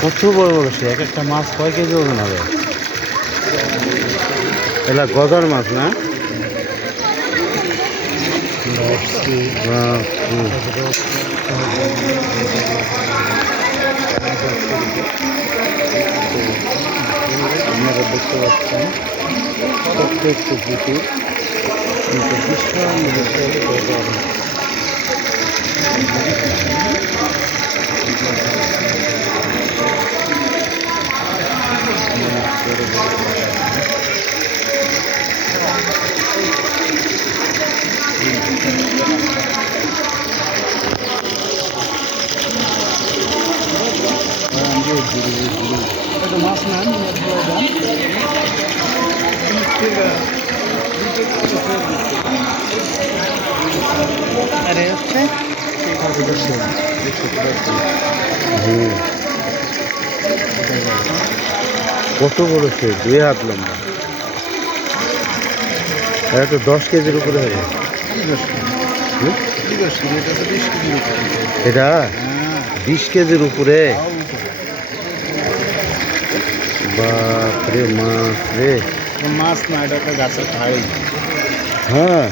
প্রচুর বড় বড় সে এক একটা মাছ কয় কেজি ওজন হবে? এলা গদার মাছ না? আপনারা দেখতে পাচ্ছেন প্রত্যেকটি পুকুর কিন্তু বিশাল হুম। কত বড় সে? দুই হাত লম্বা। এটা তো দশ কেজির উপরে হবে? এটা বিশ কেজির উপরে? বাপরে মাছ রে। মাছ না এটা একটা গাছের খাই হ্যাঁ।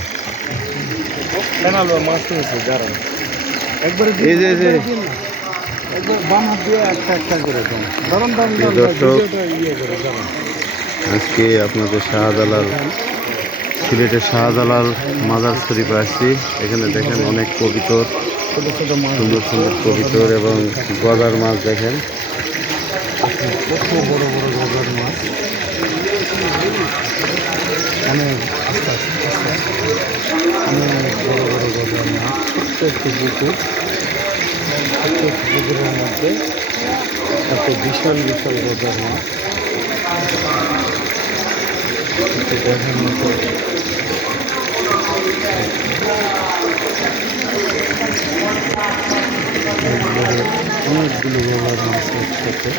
কেন মাছ নিয়েছে যারা একবারে এই যে- যে- বাম হাত দিয়ে একটা একটা করে ধরুন ধরুন প্রিয় ধরুন, দর্শক। ভিডিওটা করে ধরুন আজকে আপনাদের শাহজালাল সিলেটের শাহজালাল মাজার শরীফে আসছি। এখানে দেখেন অনেক কবিতর সুন্দর সুন্দর কবিতর এবং গজার মাছ দেখেন। কত বড় বড় গজার মাছ। অনেক বড় বড় গজার মাছ একটি পুকুর প্রত্যেকটি পুকুরের মধ্যে এত বিশাল বিশাল গজার এতে দেখার মতো অনেকগুলো গজার মাছ একসাথে।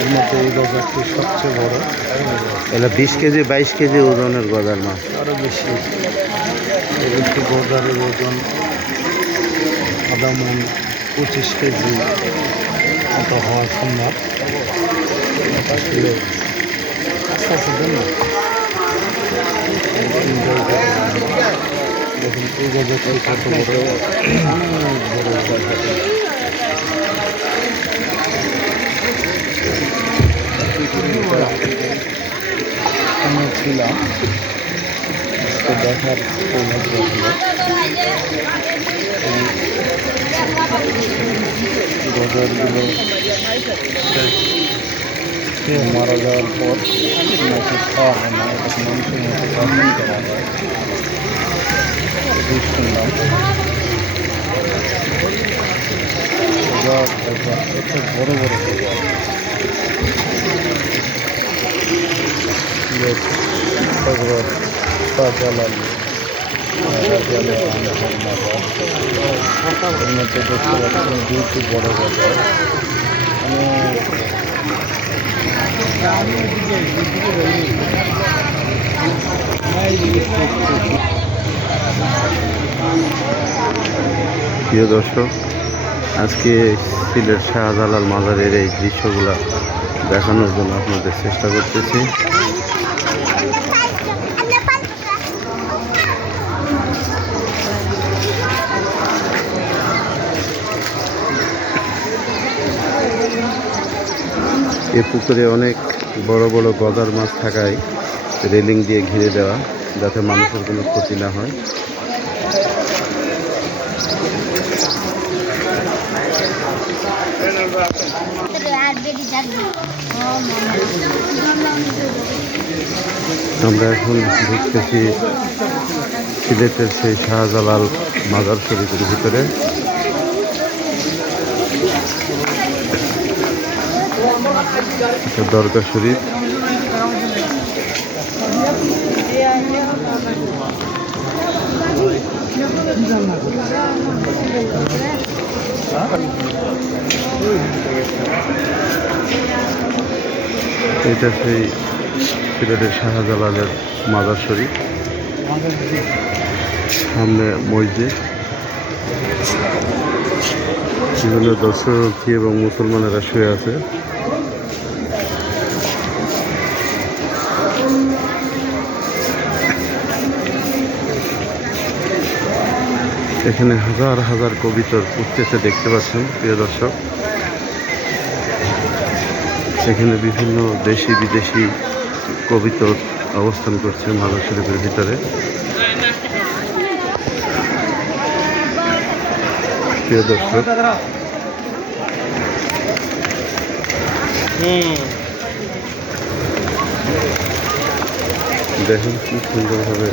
এর মধ্যে এই গজারটি সবচেয়ে বড়। এটা বিশ কেজি বাইশ কেজি ওজনের গদার মাছ। আরও বেশি। একটি গজারের ওজন আধা মন পঁচিশ কেজি মতো হওয়া সম্ভব। আসলে আস্তে আস্তে দেন না। দেখুন এই গজারটি কত বড়। বড় গজার আমি ছিলাম। আজকে দেখার সৌভাগ্য মারা যাওয়ার পর নাকি খাওয়া হয় না, এটা মানুষের মতো পালন করা এটাই শুনলাম। গজার বড় বড় গজার বড় বাজার প্রিয় দর্শক, আজকে সিলেট শাহজালাল মাজারের এই দৃশ্যগুলো দেখানোর জন্য আপনাদের চেষ্টা করতেছি। এ পুকুরে অনেক বড় বড় গদার মাছ থাকায় রেলিং দিয়ে ঘিরে দেওয়া, যাতে মানুষের কোনো ক্ষতি না হয়। আমরা এখন ঢুকতেছি সিলেটের সেই শাহজালাল মাজার শরীফের ভিতরে। এটা দরগা শরীফ। এটা সেই সিলেটের শাহজালালের মাদার শরীফ। সামনে মসজিদ। বিভিন্ন দর্শনার্থী এবং মুসলমানেরা শুয়ে আছে। এখানে হাজার হাজার কবিতর উঠতেছে দেখতে পাচ্ছেন, প্রিয় দর্শক। সেখানে বিভিন্ন দেশি, বিদেশি কবিতর অবস্থান করছে মাজার শরীফের ভিতরে। প্রিয় দর্শক, দেখুন কি সুন্দরভাবে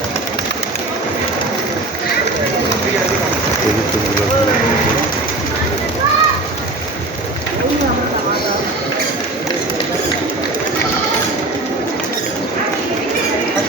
কবিতরগুলো এখানে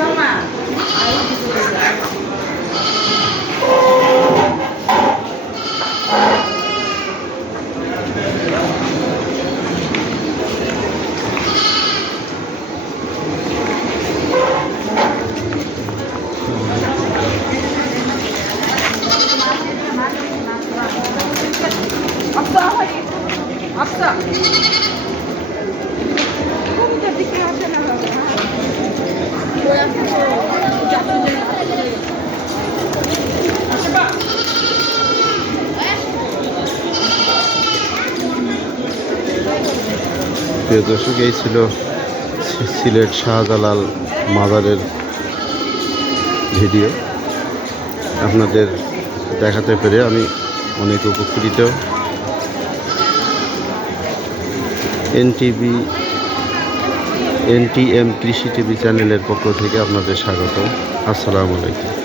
정아. 앞서 앞서 প্রিয় দর্শক, এই ছিল সিলেট শাহজালাল মাজারের ভিডিও। আপনাদের দেখাতে পেরে আমি অনেক উপকৃত। এনটিভি, এনটিএম কৃষি টিভি চ্যানেলের পক্ষ থেকে আপনাদের স্বাগত আসসালামু আলাইকুম।